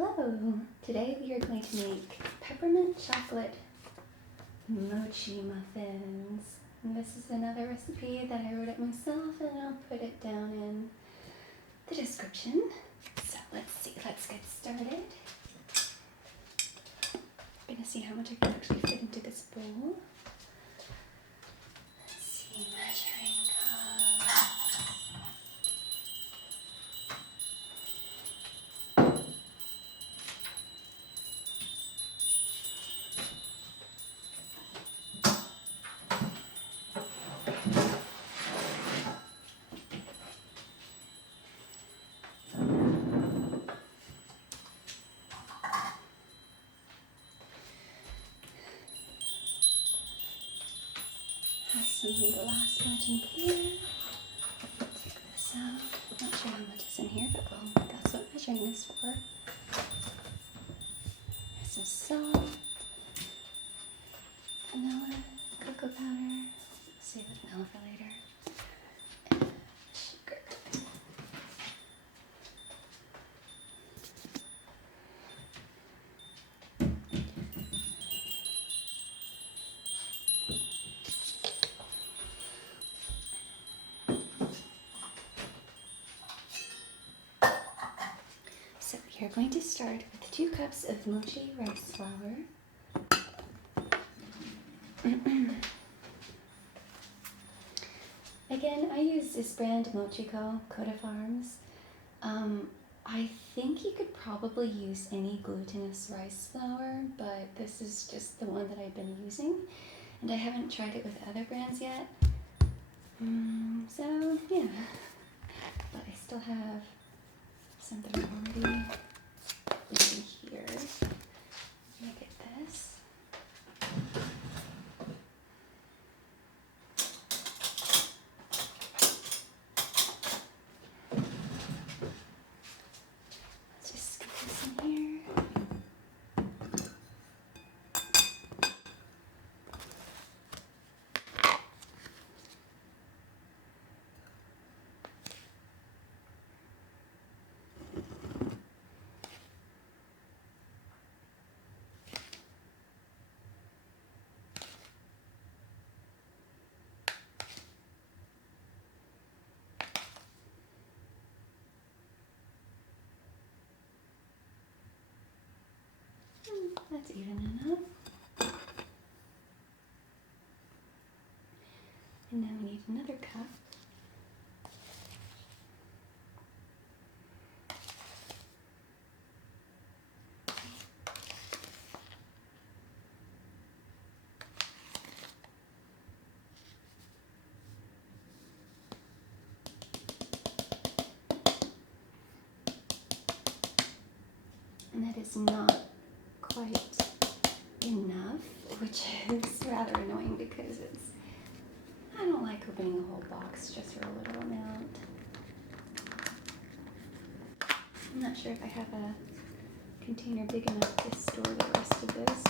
Hello! Today we are going to make peppermint chocolate mochi muffins. And this is another recipe that I wrote it myself, and I'll put it down in the description. So let's get started. I'm gonna see how much I can actually fit into this bowl. Let's see, measuring cup. Have some glass margin here. Take this out. Not sure how much is in here, but well, that's what measuring is for. Some salt, vanilla, cocoa powder. Save the vanilla for later. And sugar. So we are going to start with 2 cups of mochi rice flour. Again, I use this brand Mochi Coat of Arms. I think you could probably use any glutinous rice flour, but this is just the one that I've been using, and I haven't tried it with other brands yet. So yeah, but I still have some that are already in here. Look at this. Let's just stick this in here. That's even enough. And now we need another cup. And that is not quite enough, which is rather annoying because I don't like opening a whole box just for a little amount. I'm not sure if I have a container big enough to store the rest of this.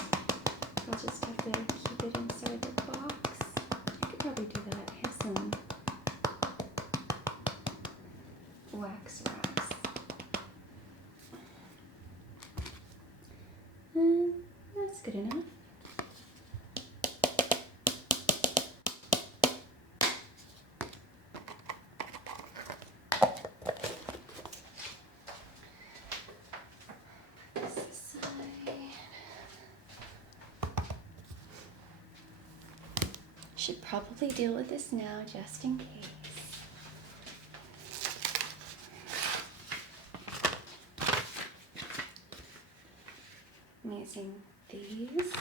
I'll just have to keep it inside the box. I could probably do that. I have some wax wraps. And that's good enough. Should probably deal with this now just in case. I'm using these,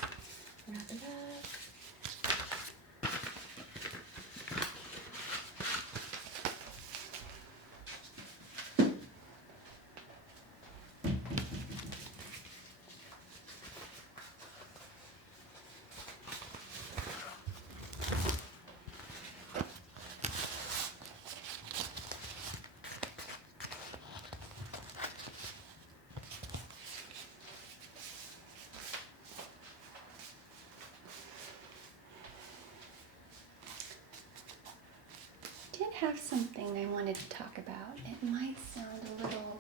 wrap it up. Have something I wanted to talk about. It might sound a little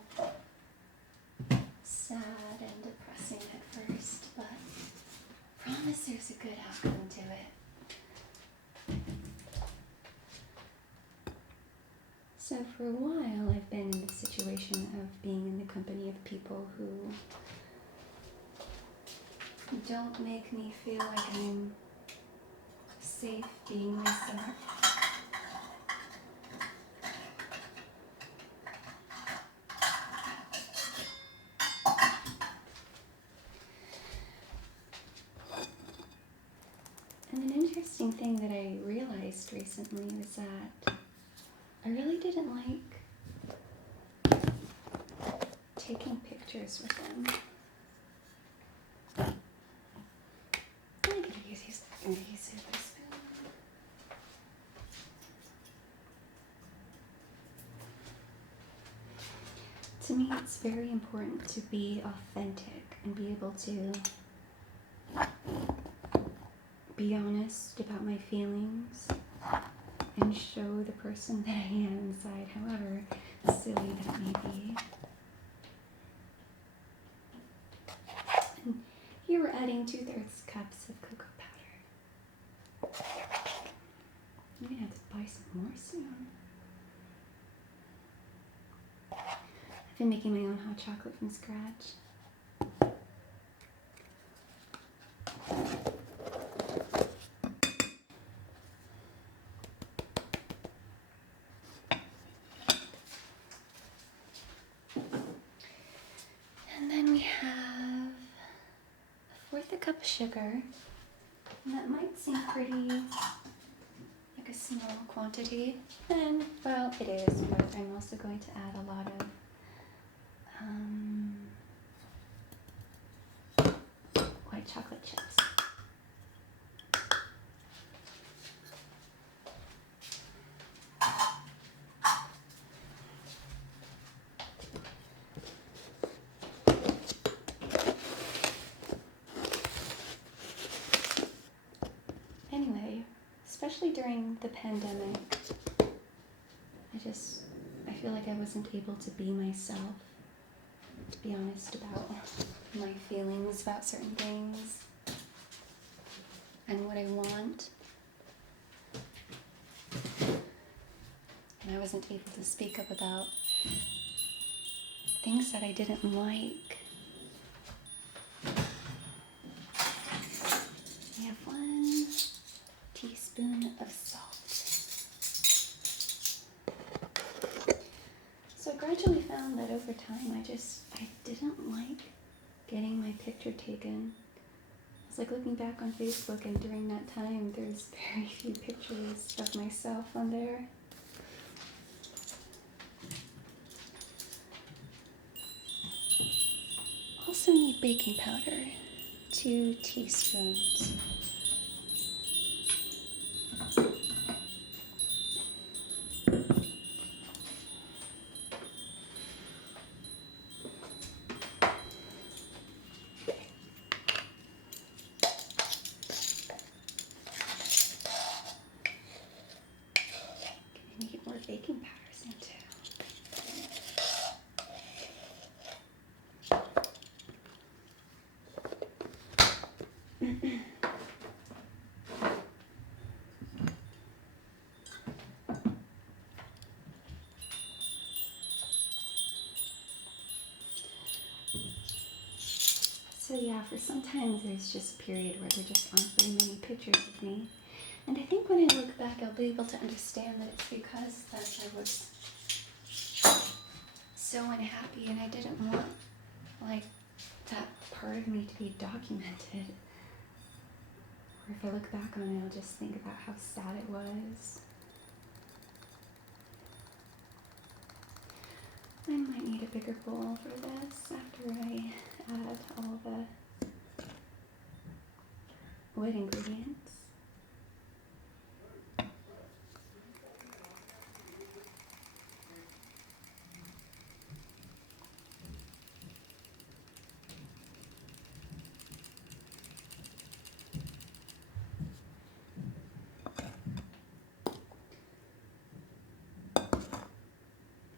sad promise there's a good outcome to it. So for a while, I've been in the situation of being in the company of people who don't make me feel like I'm safe being myself. And an interesting thing that I realized recently was that I really didn't like taking pictures with them. I'm gonna use this spoon. To me, it's very important to be authentic and be able to be honest about my feelings and show the person that I am inside, however silly that may be. And here we're adding 2/3 cups of cocoa powder. I'm gonna have to buy some more soon. I've been making my own hot chocolate from scratch. And then we have 1/4 cup of sugar. And that might seem pretty like a small quantity. And, well, it is, but I'm also going to add a lot of white chocolate chips. Anyway, especially during the pandemic, I feel like I wasn't able to be myself, to be honest about my feelings about certain things and what I want. And I wasn't able to speak up about things that I didn't like. We have 1 teaspoon of salt. So I gradually found that over time I didn't like getting my picture taken. It's like looking back on Facebook, and during that time there's very few pictures of myself on there. Also need baking powder, 2 teaspoons. Gonna need more baking powders in too. So yeah, for sometimes there's just a period where there just aren't very many pictures of me. And I think when I look back, I'll be able to understand that it's because that I was so unhappy and I didn't want, like, that part of me to be documented. Or if I look back on it, I'll just think about how sad it was. I might need a bigger bowl for this after I add all the wet ingredients.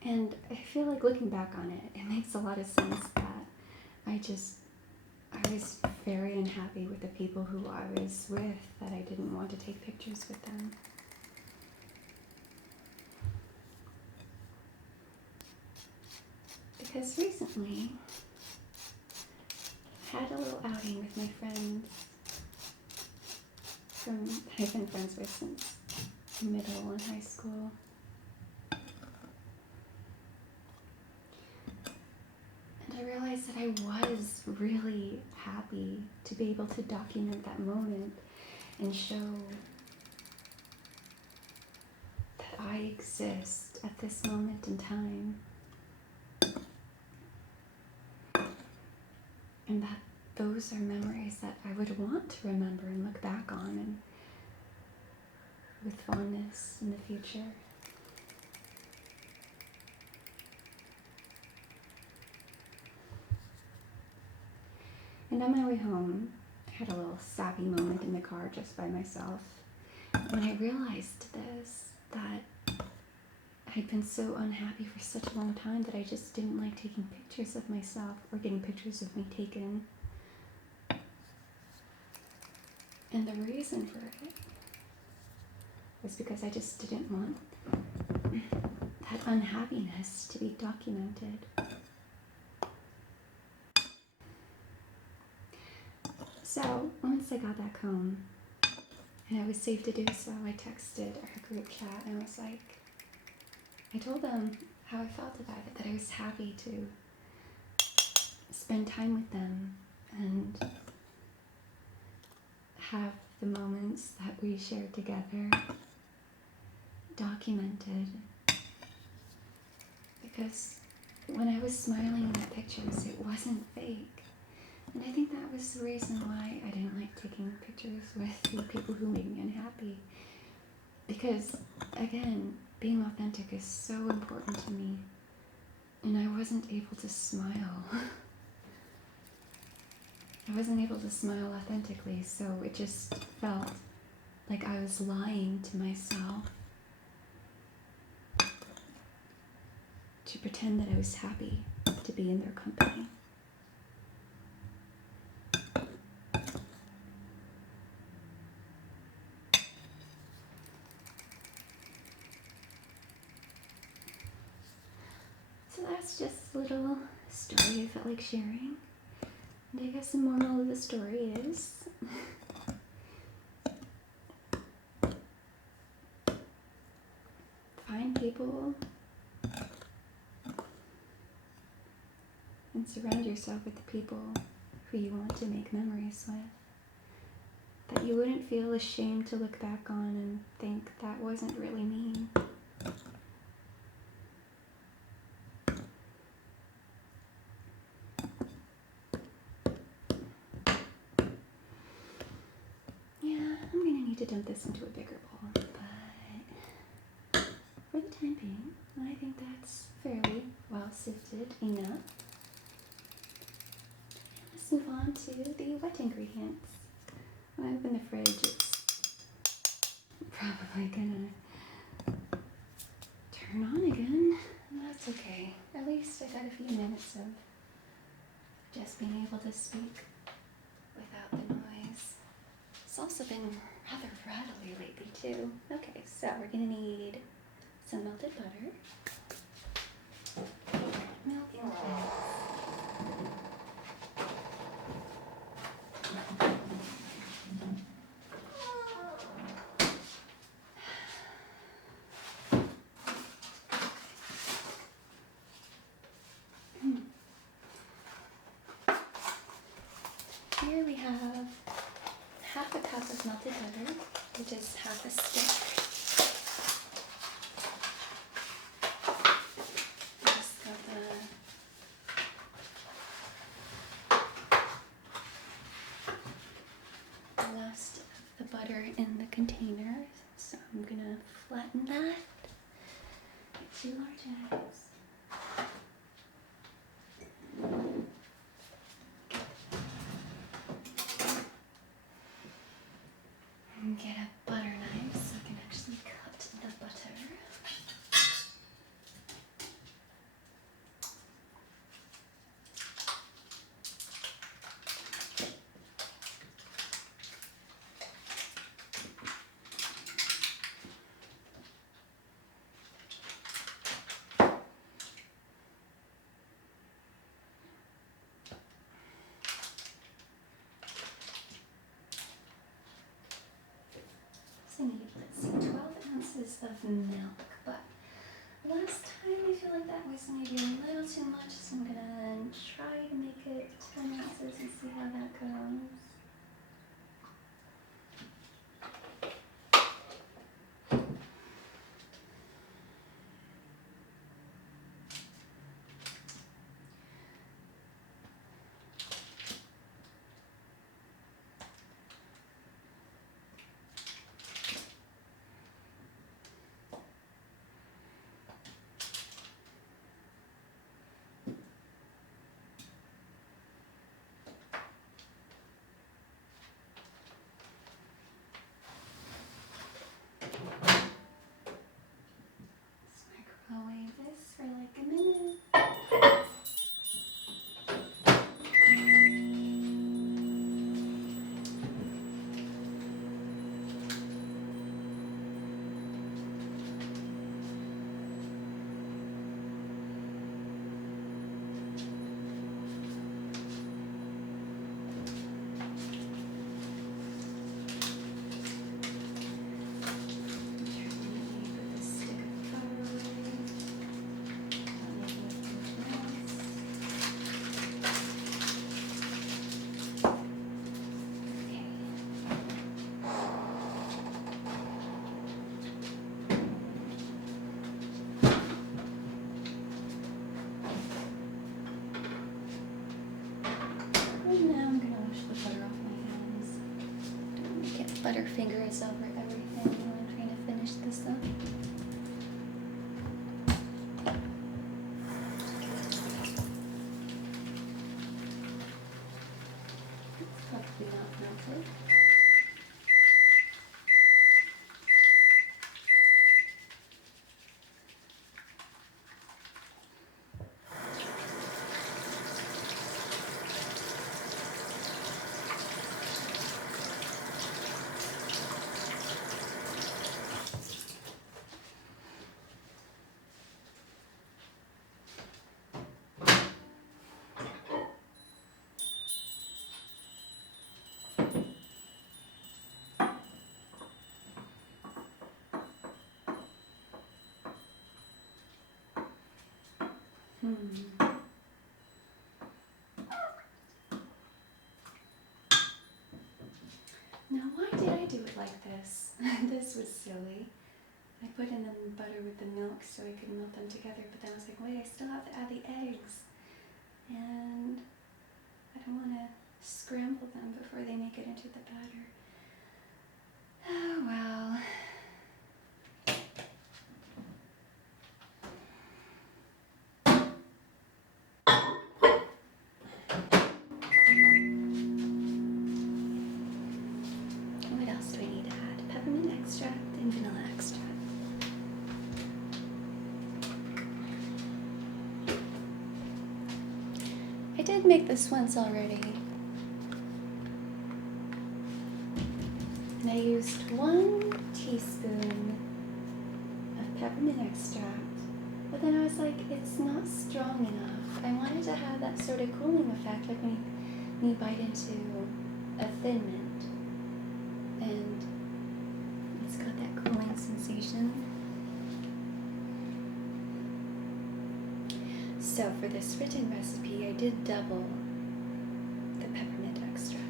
And I feel like looking back on it, it makes a lot of sense that I was very unhappy with the people who I was with, that I didn't want to take pictures with them. Because recently, I had a little outing with my friends that I've been friends with since middle and high school. And I realized that I was really happy to be able to document that moment and show that I exist at this moment in time. And that those are memories that I would want to remember and look back on and with fondness in the future. And on my way home, I had a little sappy moment in the car just by myself when I realized that I'd been so unhappy for such a long time that I just didn't like taking pictures of myself or getting pictures of me taken. And the reason for it was because I just didn't want that unhappiness to be documented. So once I got back home, and I was safe to do so, I texted our group chat and I was like, I told them how I felt about it, that I was happy to spend time with them and have the moments that we shared together documented. Because when I was smiling in the pictures, it wasn't fake. And I think that was the reason why I didn't like taking pictures with the people who made me unhappy. Because, again, being authentic is so important to me. And I wasn't able to smile. I wasn't able to smile authentically, so it just felt like I was lying to myself to pretend that I was happy to be in their company. So that's just a little story I felt like sharing. And I guess the moral of the story is find people and surround yourself with the people who you want to make memories with. That you wouldn't feel ashamed to look back on and think that wasn't really me. I'm gonna need to dump this into a bigger bowl, but for the time being, I think that's fairly well sifted enough. Let's move on to the wet ingredients. When I open the fridge, it's probably gonna turn on again, and that's okay. At least I got a few minutes of just being able to speak without the noise. It's also been rather rattly lately too. Okay, so we're gonna need some melted butter, milk and eggs, here we have half a cup of melted butter, which is half a stick. Just got the last of the butter in the container, so I'm gonna flatten that. Get 2 large eggs. Get a butter knife so I can actually cut the butter. of milk, but last time I feel like that was maybe a little too much, so I'm gonna try to make it 10 ounces and see how that goes. Microwave this for like a minute. Butterfingers over everything while I'm trying to finish this up. It's probably not melted. Now, why did I do it like this? This was silly. I put in the butter with the milk so I could melt them together, but then I was like, wait, I still have to add the eggs. And I don't want to scramble them before they make it into the batter. Oh, well. What else do I need to add? Peppermint extract and vanilla extract. I did make this once already. And I used 1 teaspoon of peppermint extract. But then I was like, it's not strong enough. I wanted to have that sort of cooling effect, like when you bite into a Thin Mint. And it's got that cooling sensation. So for this written recipe, I did double the peppermint extract.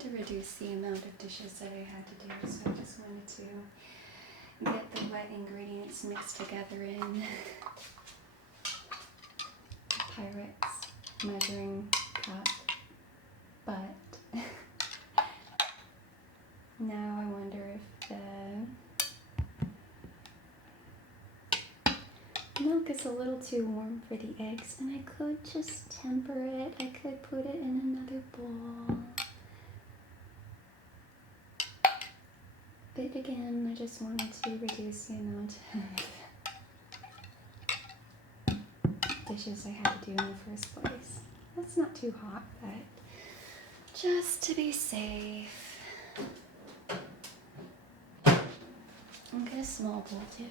To reduce the amount of dishes that I had to do, so I just wanted to get the wet ingredients mixed together in Pirate's measuring cup, but now I wonder if the milk is a little too warm for the eggs, and I could just temper it. I could put it in another bowl. But again, I just wanted to reduce the amount of dishes I had to do in the first place. That's not too hot, but Just to be safe. And get a small bowl too.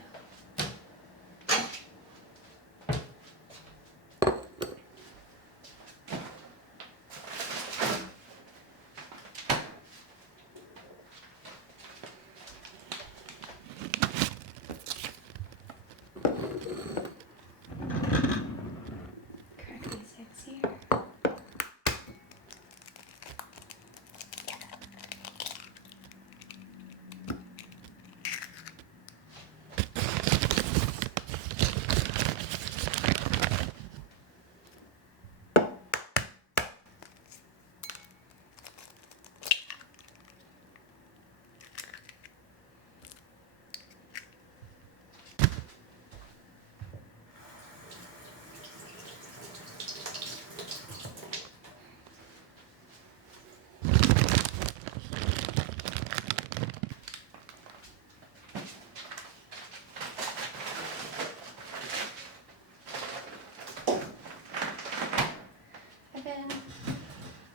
Crack these eggs here.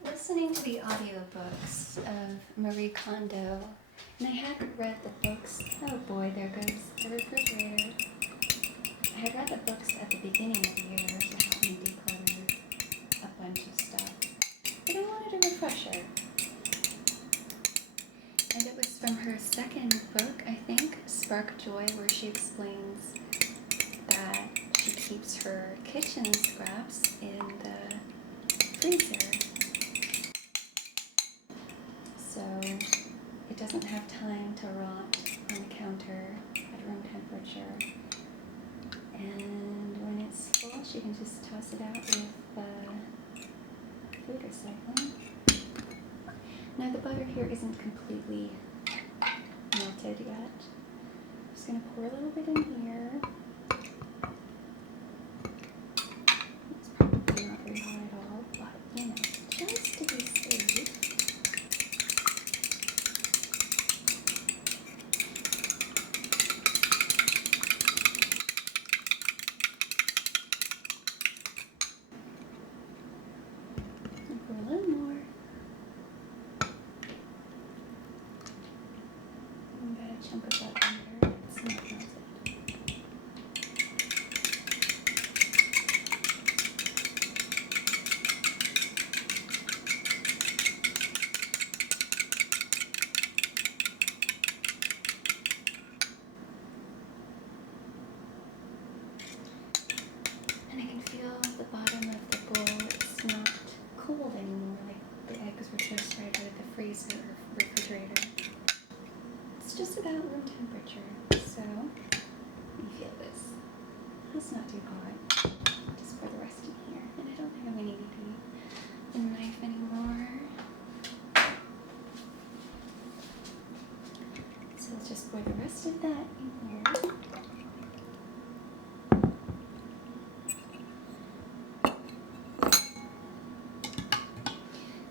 Listening to the audiobooks of Marie Kondo, and I had read the books. Oh boy, there goes the refrigerator. I had read the books at the beginning of the year to help me declutter a bunch of stuff, but I wanted a refresher. And it was from her second book, I think, Spark Joy, where she explains that she keeps her kitchen scraps in the freezer. So it doesn't have time to rot on the counter at room temperature. And when it's full, she can just toss it out with food recycling. Now the butter here isn't completely melted yet. I'm just going to pour a little bit in here. It's probably not very hot at all, but you know, just to be safe. Pour a little more. And got a chunk of that butter. It's not melted. And I can feel the bottom of the bowl. It's not cold anymore, like the eggs were just right out of the freezer or refrigerator. It's just about room temperature, so you feel this. That's not too hot. Just pour the rest in here, and I don't think I'm going to need a knife anymore. So let's just pour the rest of that in here.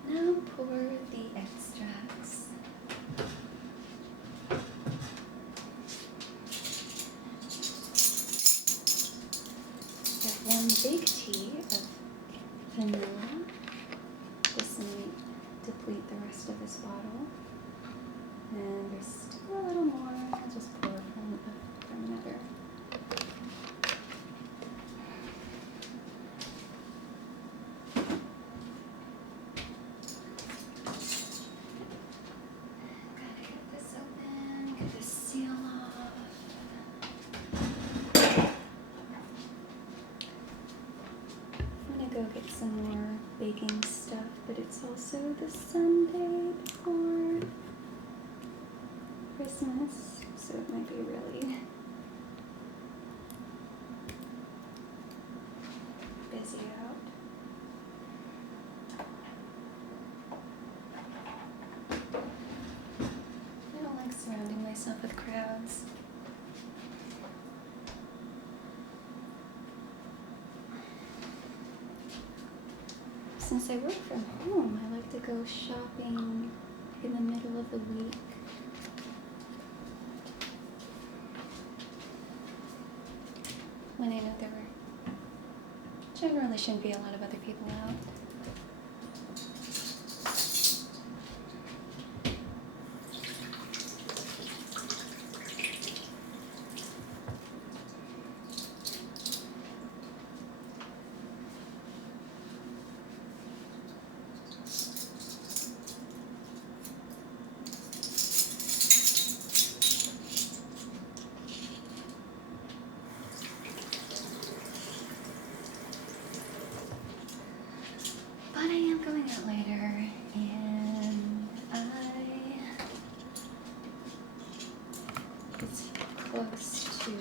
Now pour the extracts. Get 1 big tea of vanilla. This may deplete the rest of this bottle. And there's still a little more. I'll just pour from another. Go get some more baking stuff, but it's also the Sunday before Christmas, so it might be really busy out. I don't like surrounding myself with crowds. Since I work from home, I like to go shopping in the middle of the week. When I know there generally shouldn't be a lot of other people out. close to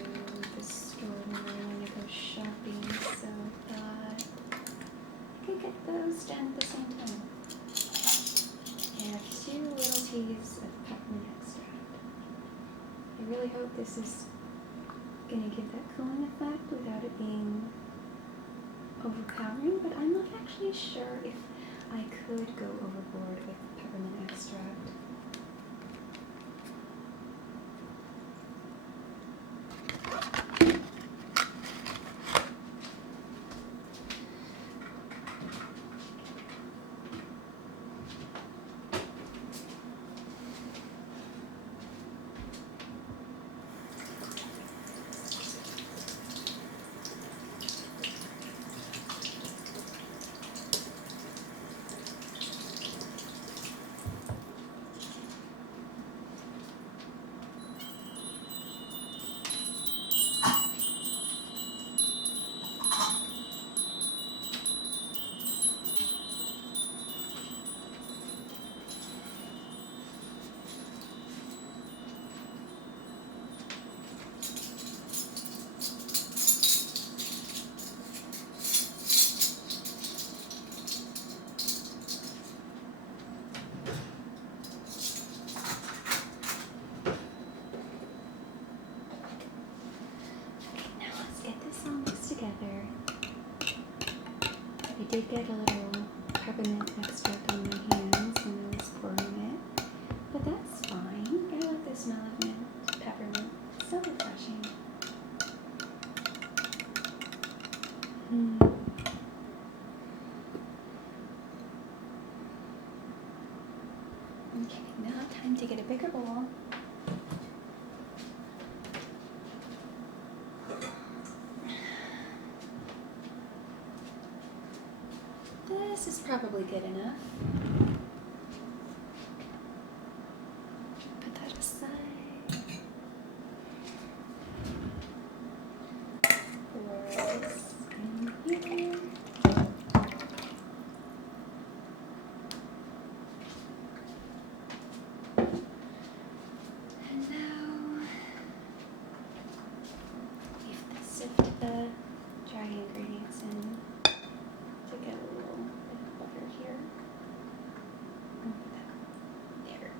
the store when I want to go shopping, so I thought I could get those done at the same time. I have 2 little teas of peppermint extract. I really hope this is going to give that cooling effect without it being overpowering, but I'm not actually sure if I could go overboard with peppermint extract. I did get a little peppermint extract on my hands when I was pouring it, but that's fine. I love the smell of mint peppermint. It's so refreshing. Okay, now time to get a bigger bowl. This is probably good enough. Put that aside. Pour this in here. And now leave the sift the dry ingredients in. To get a little bit of butter here. There.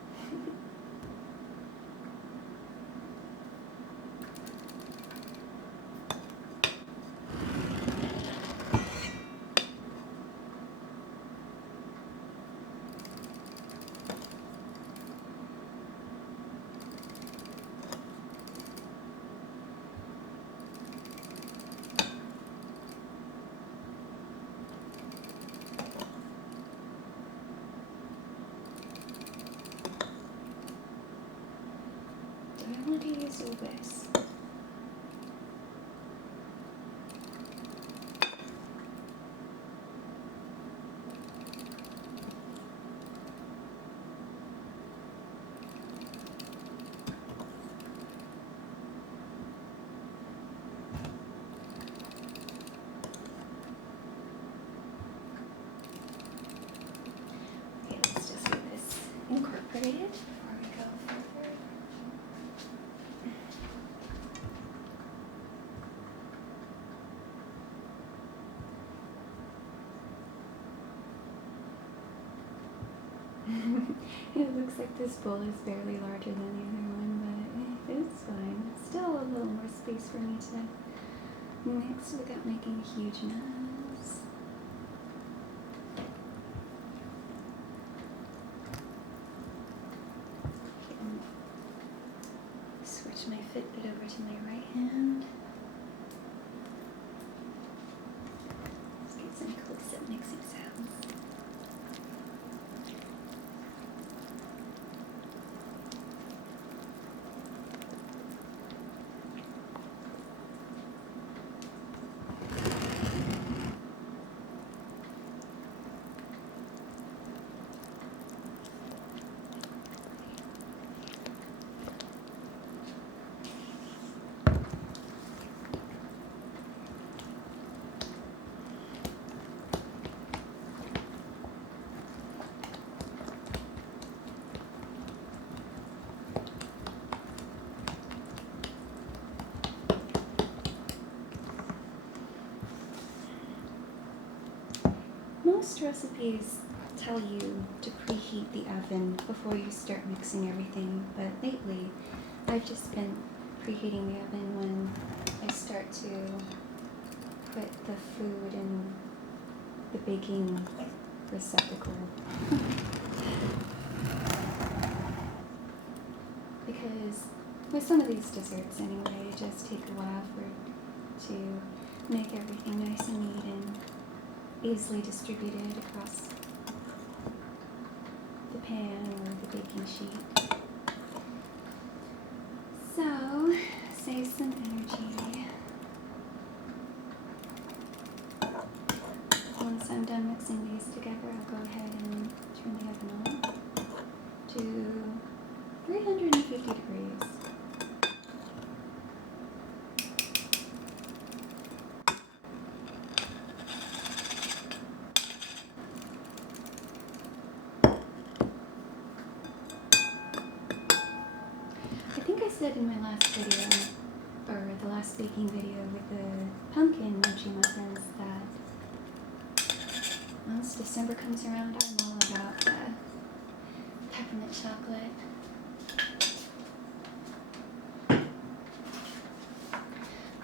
I want to use a whisk. Okay, let's just get this incorporated before we go further. It looks like this bowl is barely larger than the other one, but it's fine. Still a little more space for me to mix without making a huge mess. Switch my Fitbit over to my right hand. Let's get some close-up mixing sounds. Most recipes tell you to preheat the oven before you start mixing everything, but lately I've just been preheating the oven when I start to put the food in the baking receptacle. Because with some of these desserts anyway, it does take a while to make everything nice and neat and easily distributed across the pan or the baking sheet. So, save some energy. Once I'm done mixing these together, I'll go ahead and turn the oven on to 350 degrees. I think I said in my last video, or the last baking video with the pumpkin mochi muffins, that once December comes around, I'm all about the peppermint chocolate.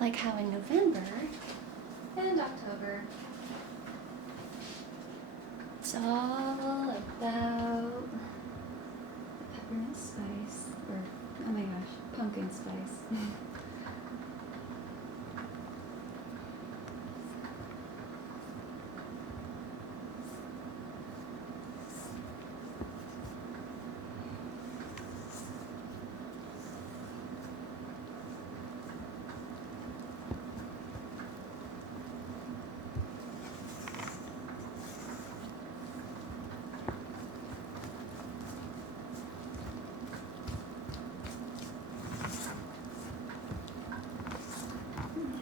Like how in November and October, it's all about the peppermint spice, or oh my gosh, pumpkin spice.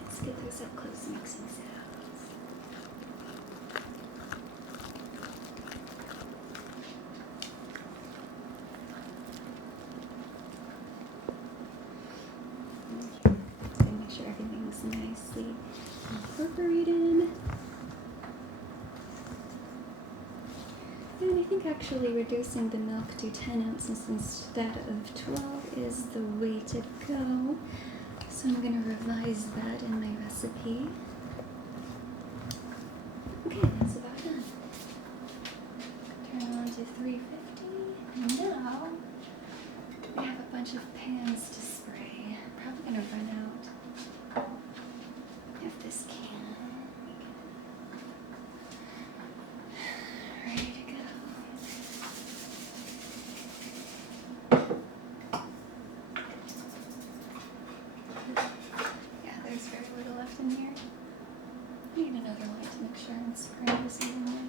Let's get those up close mixing sounds. Just gonna make sure everything's nicely incorporated. And I think actually reducing the milk to 10 ounces instead of 12 is the way to go. So I'm going to revise that in my recipe. Okay, that's about done. Turn on to 350. Now, we have a bunch of pans to spray. Probably going to run out of this can. Ready to go. Yeah, there's very little left in here. I need another light to make sure I'm spraying this evenly.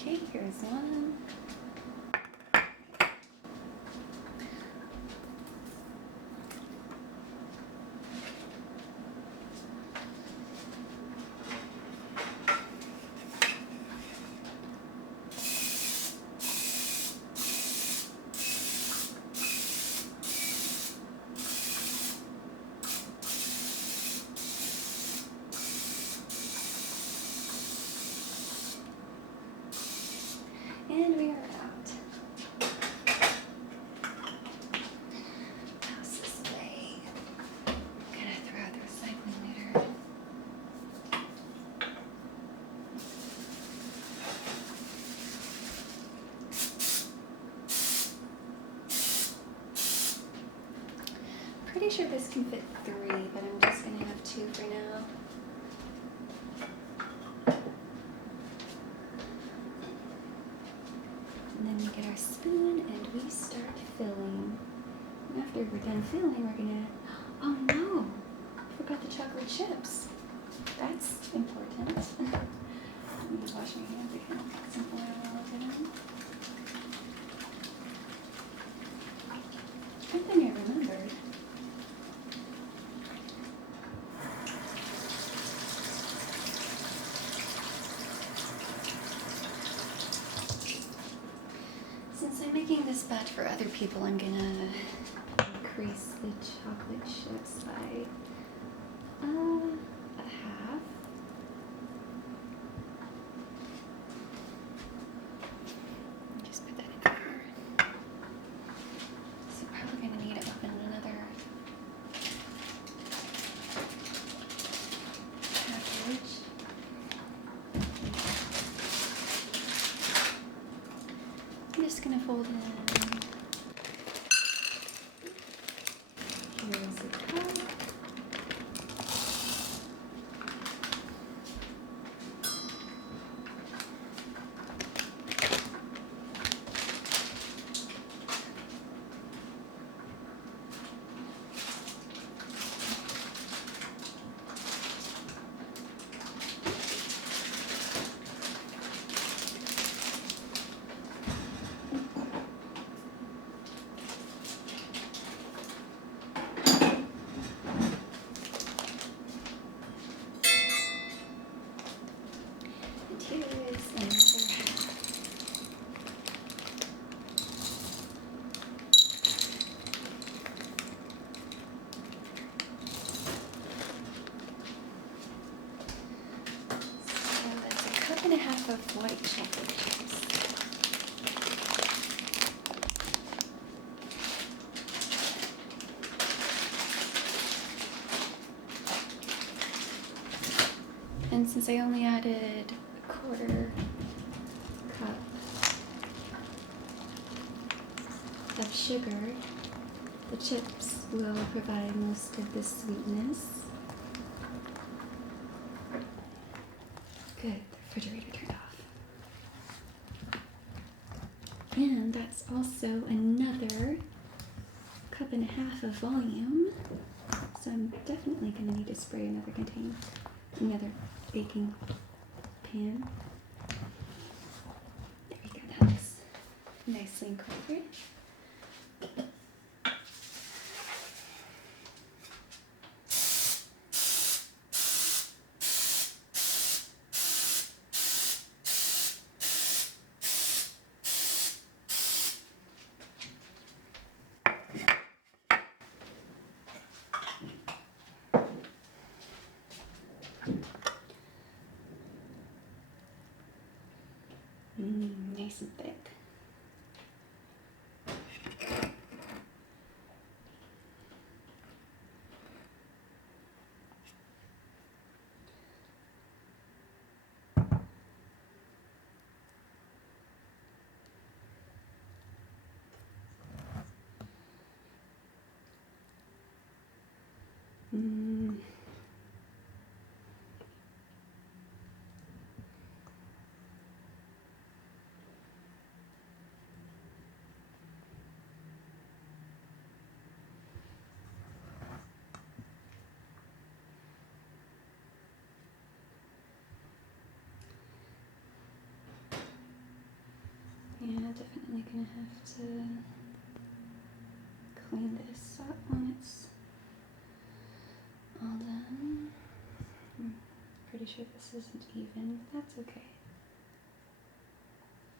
Okay, here's one. And we are out. How's this bag? Gonna throw out the recycling litter. Pretty sure this can fit 3, but I'm just gonna have 2 for now. And then we get our spoon and we start filling. And after we're done filling, we're gonna, oh no, I forgot the chocolate chips. That's important. Let me wash my hands again, get some oil all over them. Good thing I remembered. I'm making this batch for other people, I'm gonna increase the chocolate chips by a half. Just put that in here. So you're probably gonna need to open another package. I'm just gonna fold in. Here's a cup. Here is another half. So that's a cup and a half of white chocolate chips. And since I only added a quarter cup of sugar, the chips will provide most of the sweetness. Good, the refrigerator turned off. And that's also another cup and a half of volume. So I'm definitely going to need to spray another container, another baking pan. There we go, that looks nicely incorporated. Nice and thick. Yeah, definitely gonna have to clean this up when it's all done. I'm pretty sure this isn't even, but that's okay.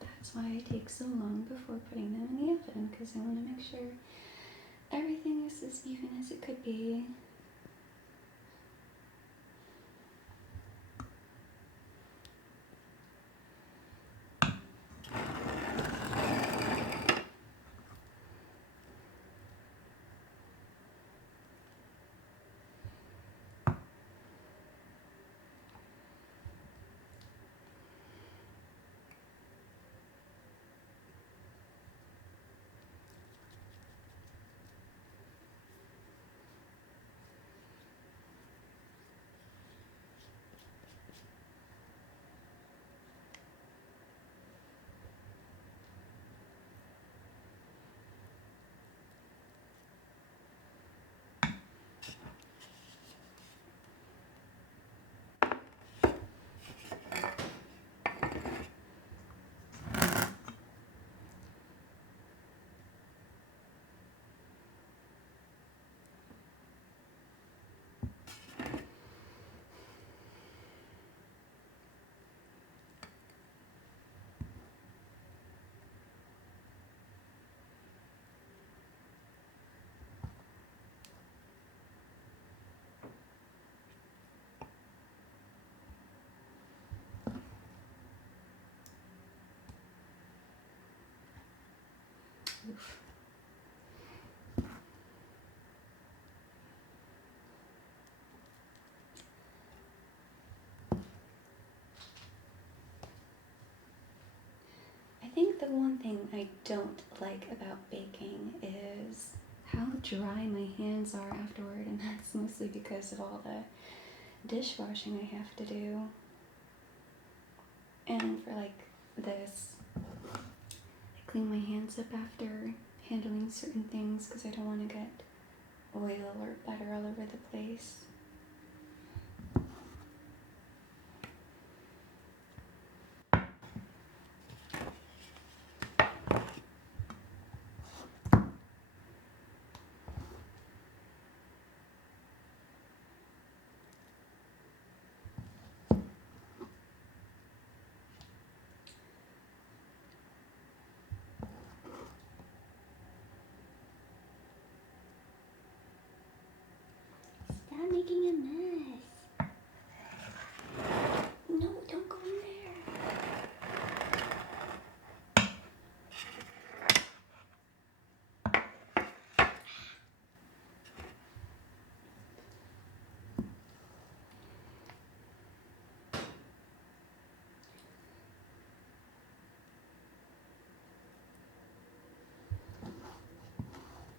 That's why I take so long before putting them in the oven, because I want to make sure everything is as even as it could be. Oof. I think the one thing I don't like about baking is how dry my hands are afterward, and that's mostly because of all the dishwashing I have to do. And for like this, I clean my hands up after handling certain things because I don't want to get oil or butter all over the place. Stop making a mess. No, don't go in there.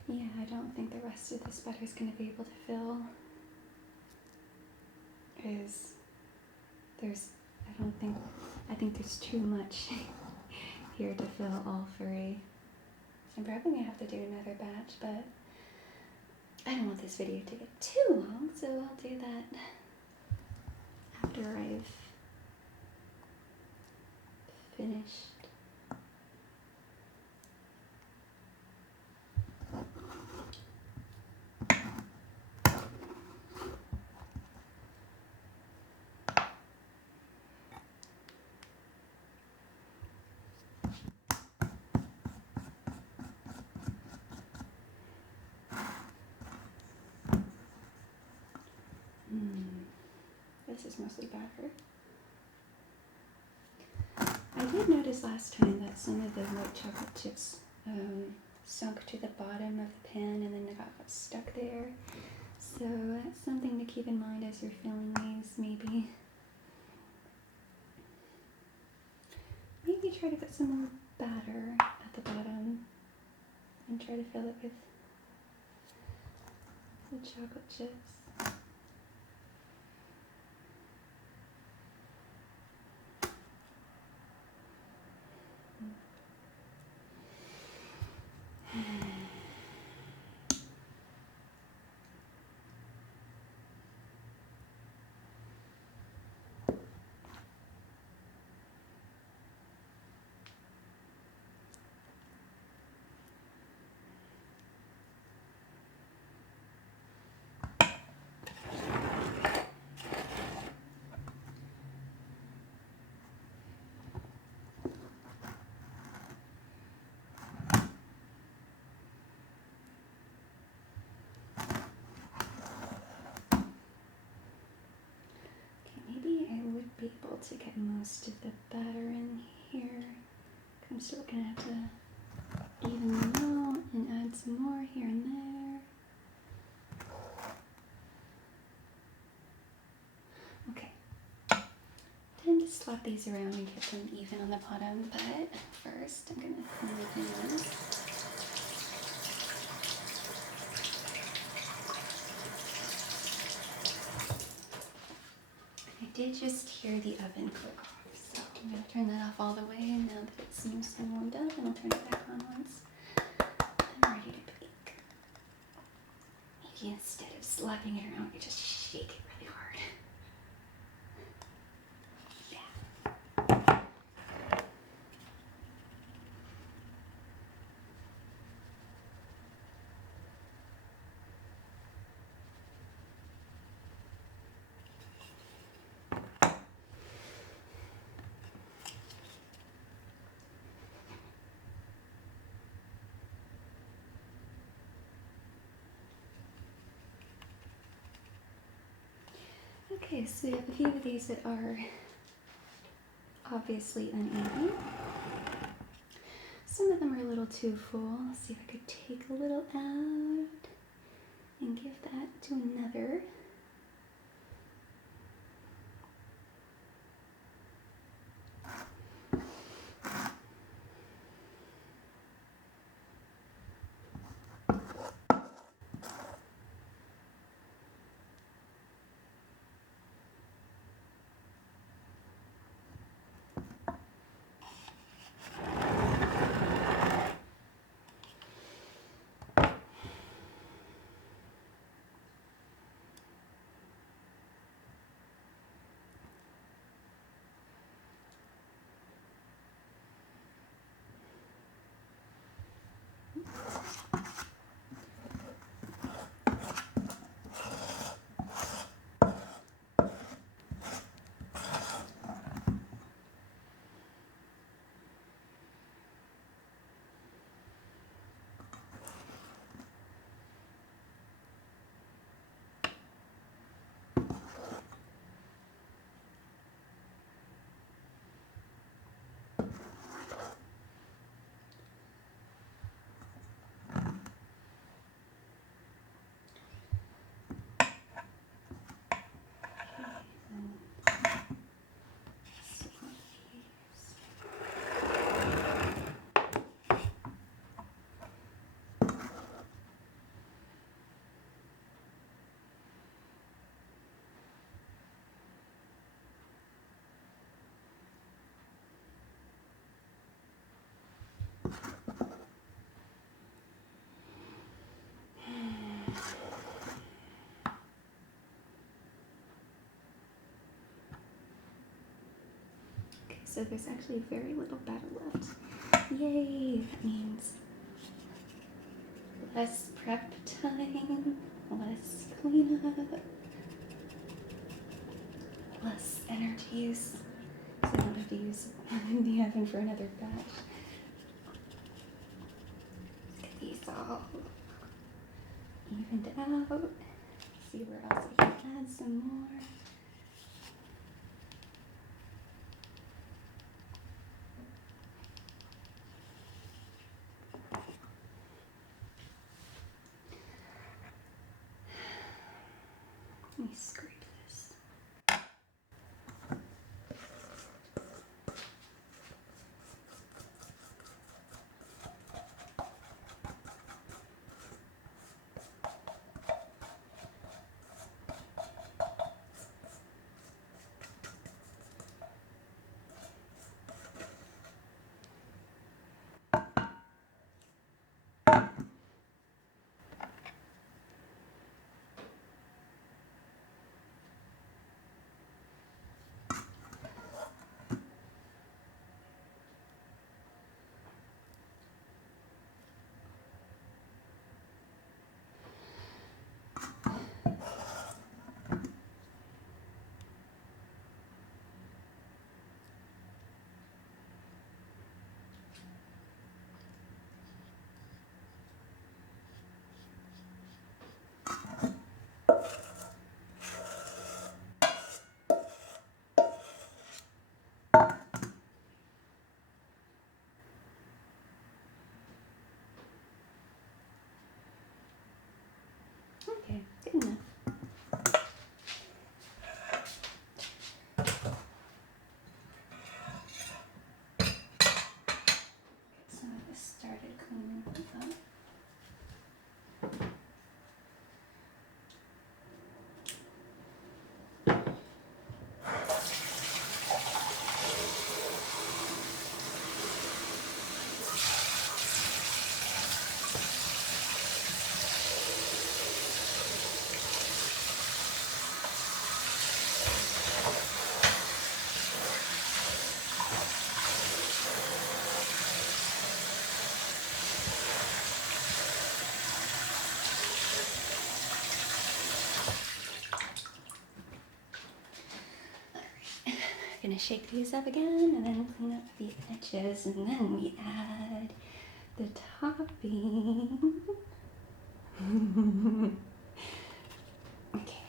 Yeah, I don't think the rest of this butter is going to be able to fill. I think there's too much here to fill all three. I'm probably going to have to do another batch, but I don't want this video to get too long, so I'll do that after I've finished. This is mostly batter. I did notice last time that some of the white chocolate chips sunk to the bottom of the pan and then they got stuck there. So that's something to keep in mind as you're filling these, maybe. Maybe try to put some more batter at the bottom and try to fill it with the chocolate chips. Be able to get most of the batter in here. I'm still gonna have to even them out and add some more here and there. Okay, time to slap these around and get them even on the bottom, but first I'm gonna move this. I did just hear the oven click off, so I'm going to turn that off all the way, and now that it seems so warmed up, and I'll turn it back on once I'm ready to bake. Maybe instead of slapping it around, you just shake it really hard. Yeah. Okay, so we have a few of these that are obviously uneven. Some of them are a little little too full. See if I could take a little out and give that to another. So there's actually very little batter left. Yay! That means less prep time, less cleanup, less energy use. So I don't have to use the oven for another batch. Let's get these all evened out. See where else I can add some more. Let me scrape this. Okay, good enough. Get some of this started cleaning up. Gonna shake these up again and then clean up the edges, and then we add the topping. Okay.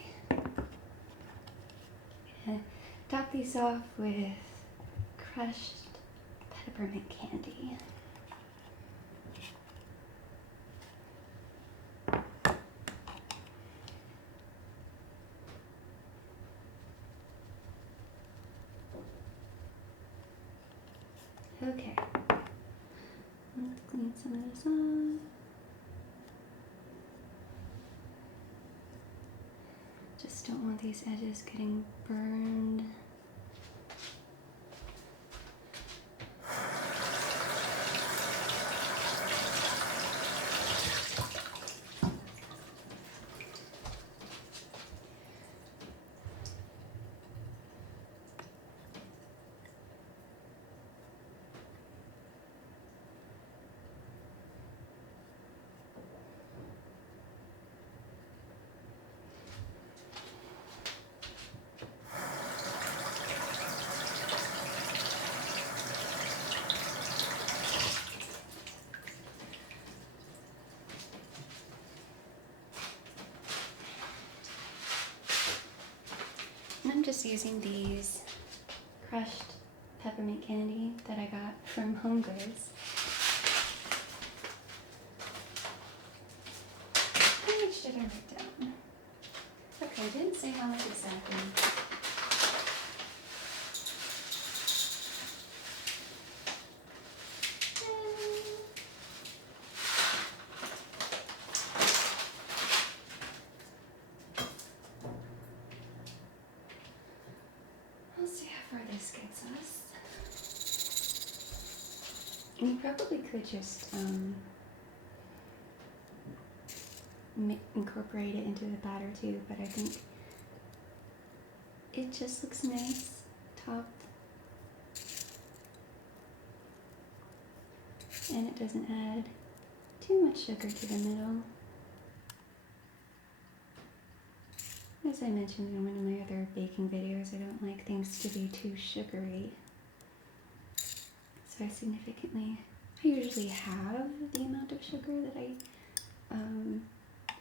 Gonna top these off with crushed peppermint candy. Okay. Let's clean some of this off. Just don't want these edges getting burned. And I'm just using these crushed peppermint candy that I got from Home Goods. How much did I write down? Okay, I didn't say how much exactly. We'll see how far this gets us. And you probably could just incorporate it into the batter too, but I think it just looks nice topped, and it doesn't add too much sugar to the middle. As I mentioned in one of my other baking videos, I don't like things to be too sugary. So I usually have the amount of sugar that I,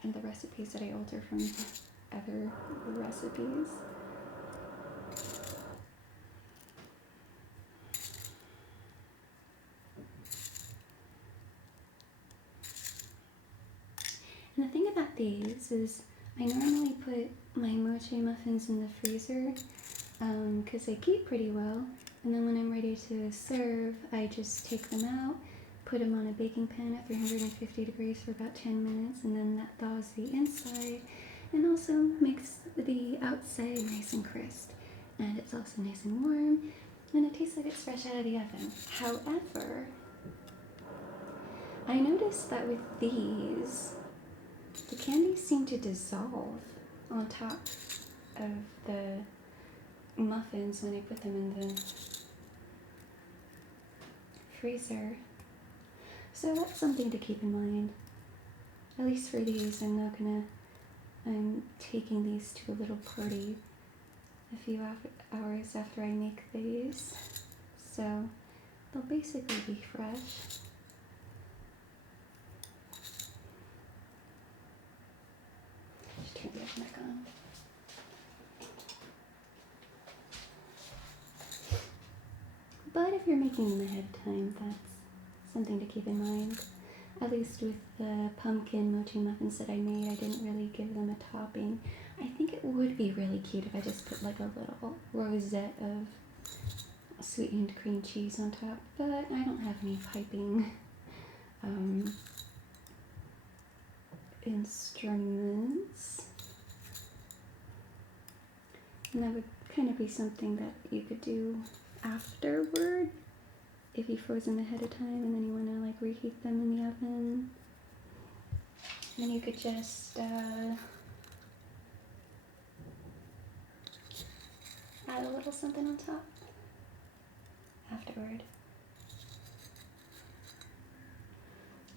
in the recipes that I alter from other recipes. And the thing about these is I normally put my mochi muffins in the freezer because they keep pretty well, and then when I'm ready to serve, I just take them out, put them on a baking pan at 350 degrees for about 10 minutes, and then that thaws the inside and also makes the outside nice and crisp, and it's also nice and warm, and it tastes like it's fresh out of the oven. However, I noticed that with these, the candies seem to dissolve on top of the muffins when I put them in the freezer. So that's something to keep in mind. At least for these, I'm taking these to a little party a few hours after I make these. So they'll basically be fresh. Just turn the oven back on. But if you're making them ahead of time, that's something to keep in mind. At least with the pumpkin mochi muffins that I made, I didn't really give them a topping. I think it would be really cute if I just put like a little rosette of sweetened cream cheese on top, but I don't have any piping instruments. And that would kind of be something that you could do afterward if you froze them ahead of time and then you want to like reheat them in the oven. And then you could just add a little something on top afterward.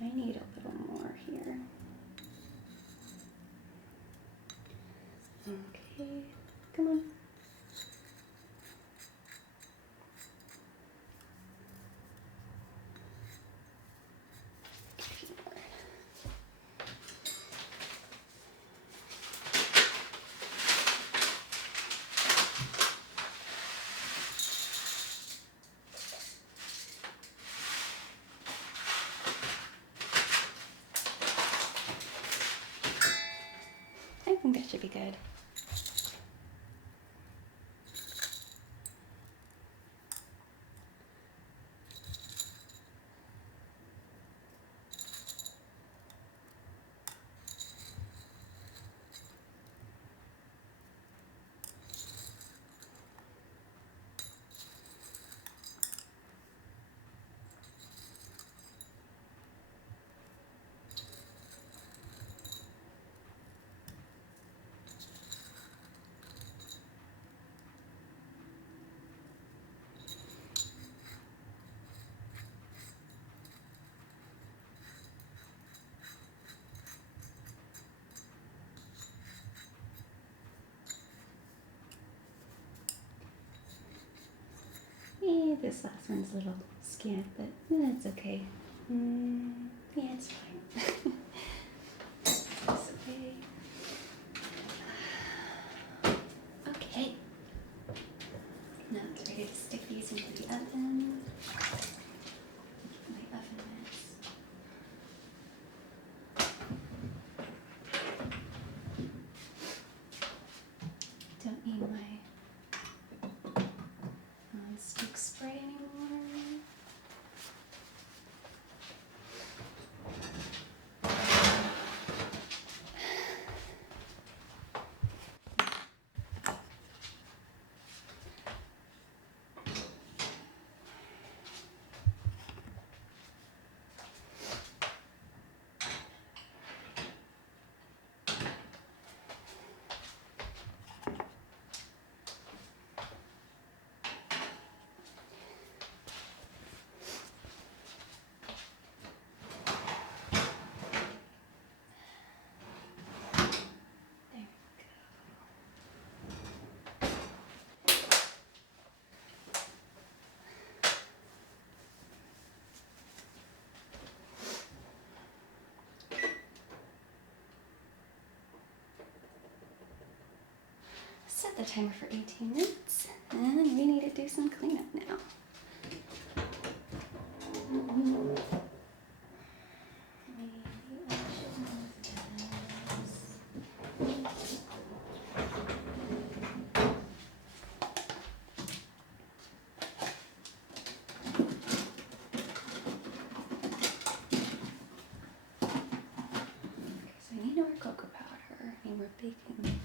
I need a little more here. Okay, come on. I think that should be good. this last one's a little scant, but that's okay. Yeah, it's fine. It's okay. Okay. Now it's ready to stick these into the oven. My oven mitts. Don't need my nonstick spray anymore. Set the timer for 18 minutes, and we need to do some cleanup now. So I need more cocoa powder. I need more baking.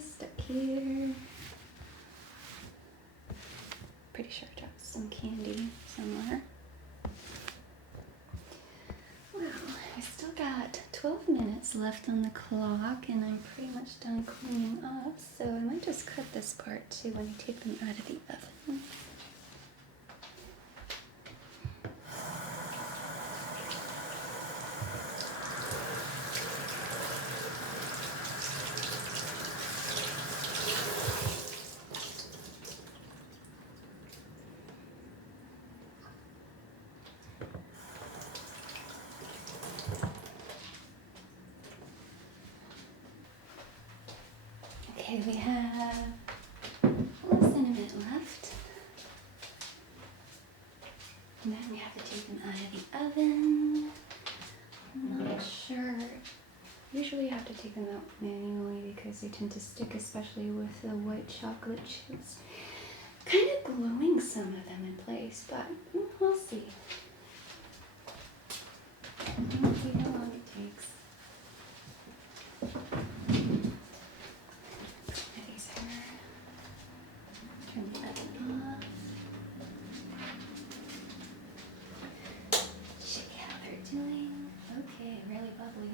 stuck here. Pretty sure I dropped some candy somewhere. Wow, I still got 12 minutes left on the clock and I'm pretty much done cleaning up, so I might just cut this part too when I take them out of the oven. Okay, we have less than a minute left. And then we have to take them out of the oven. I'm not sure. Usually you have to take them out manually because they tend to stick, especially with the white chocolate chips. Kind of gluing some of them in place, but we'll see. We'll see how long it takes. Turn the oven off. See how they're doing. Okay, really bubbly.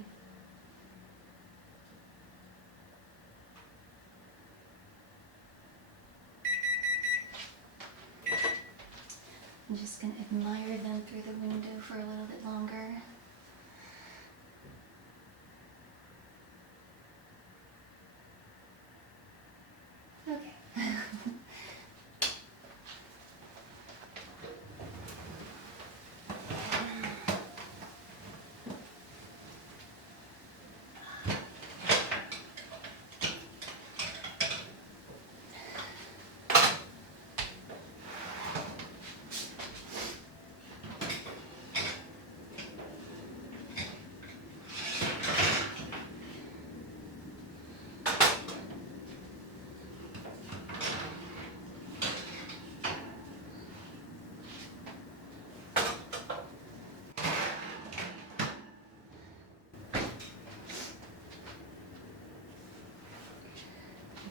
I'm just going to admire them through the window for a little bit longer. Okay.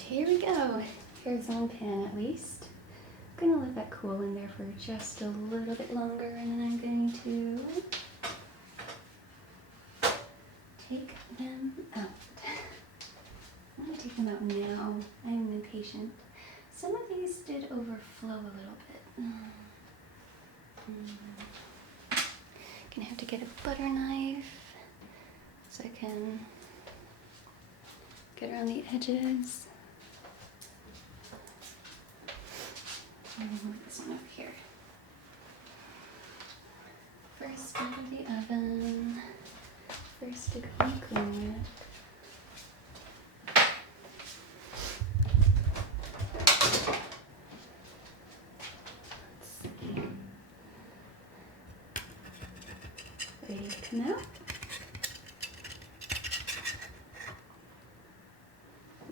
Here we go. Here's one pan at least. I'm gonna let that cool in there for just a little bit longer, and then I'm going to take them out. I'm gonna take them out now. I'm impatient. Some of these did overflow a little bit. Gonna have to get a butter knife so I can get around the edges. Move this one over here. First out of the oven. First stick on the cooling rack. Let's see. Ready to come out?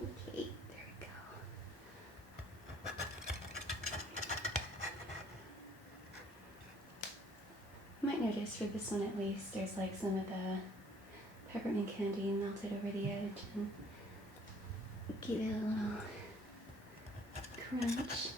Okay, there we go. Might notice for this one at least, there's like some of the peppermint candy melted over the edge and give it a little crunch.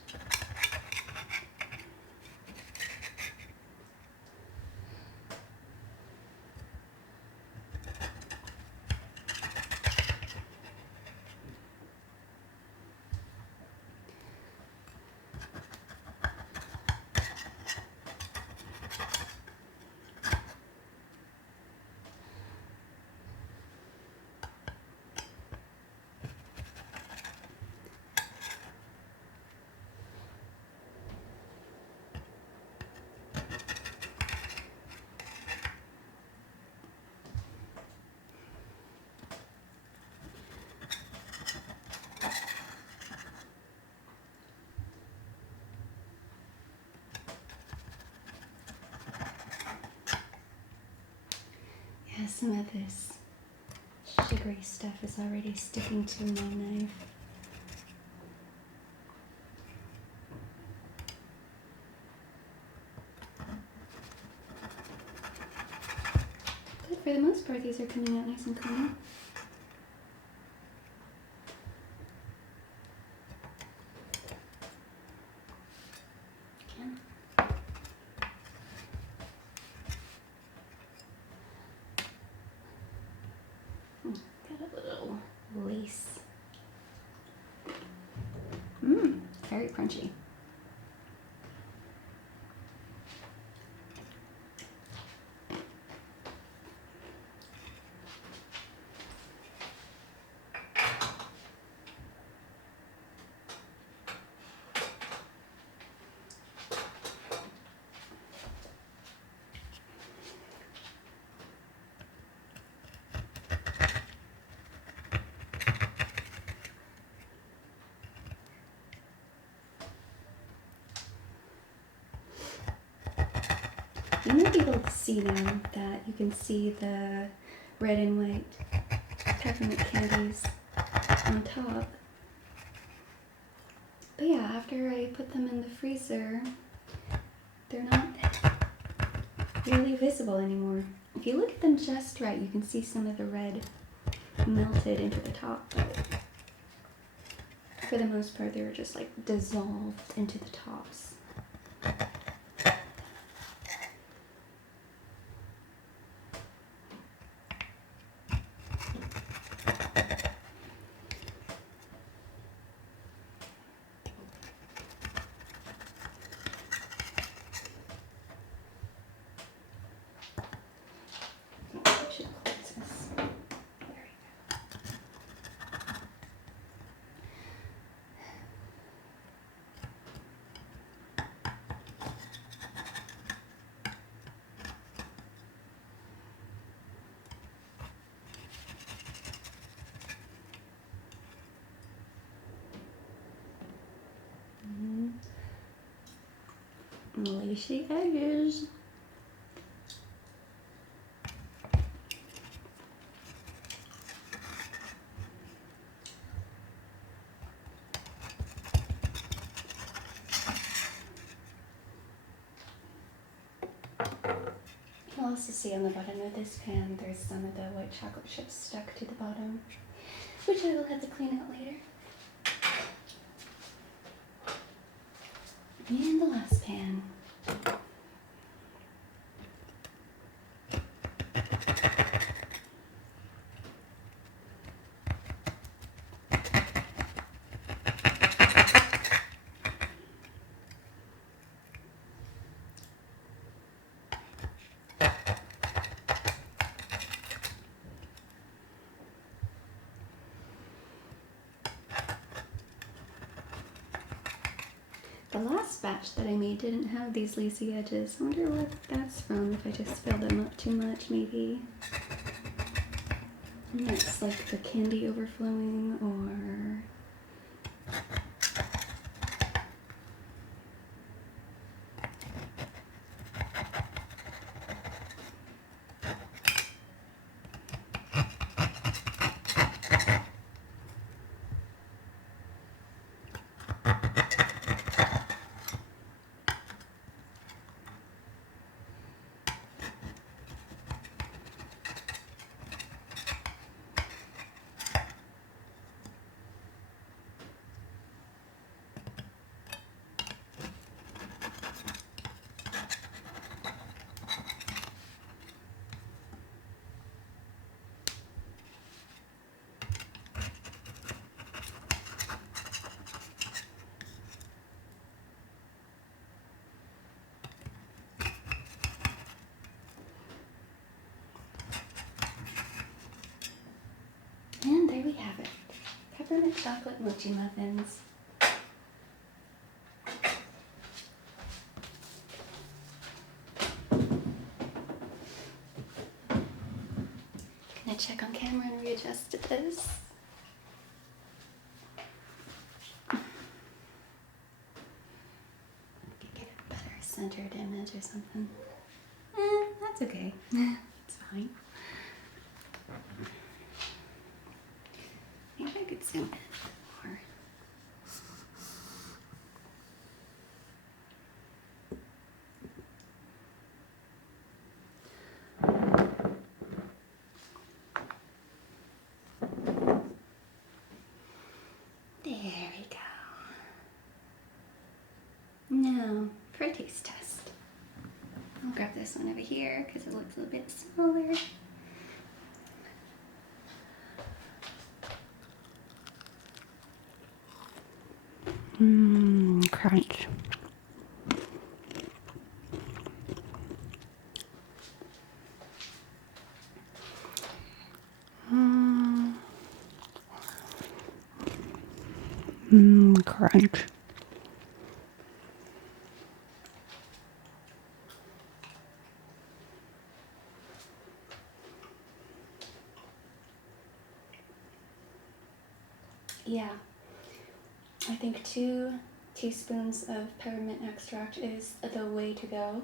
Yeah, some of this sugary stuff is already sticking to my knife. But for the most part, these are coming out nice and clean. very crunchy. You might be able to see now that you can see the red and white peppermint candies on top. But yeah, after I put them in the freezer, they're not really visible anymore. If you look at them just right, you can see some of the red melted into the top, but for the most part, they're just like dissolved into the tops. Lacy edges. You'll also see on the bottom of this pan there's some of the white chocolate chips stuck to the bottom, which I will have to clean out later. And the last pan. The last batch that I made didn't have these lacy edges. I wonder what that's from, if I just filled them up too much maybe. And it's like the candy overflowing, or... And there we have it. Peppermint chocolate mochi muffins. Gonna check on camera and readjust to this. Get a better centered image or something. That's okay. It's fine. Maybe I could zoom in a bit more. There we go. Now, for a taste test. I'll grab this one over here because it looks a little bit smaller. crunch. Crunch. Yeah, I think 2 teaspoons of peppermint extract is the way to go.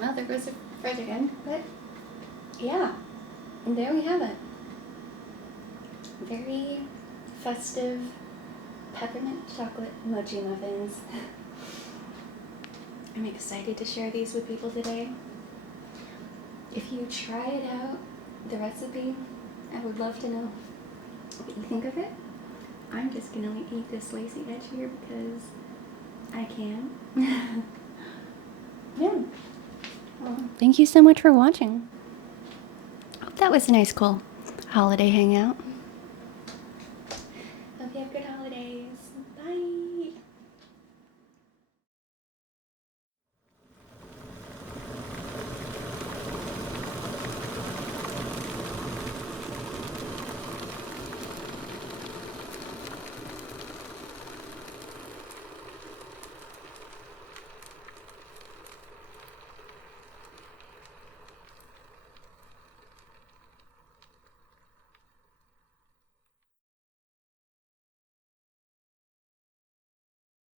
Well, there goes the fridge again, but yeah, and there we have it. Very festive peppermint chocolate mochi muffins. I'm excited to share these with people today. If you try it out, the recipe, I would love to know what you think of it. I'm just gonna eat this lacy edge here because I can. Yeah. Well, thank you so much for watching. Hope that was a nice, cool holiday hangout.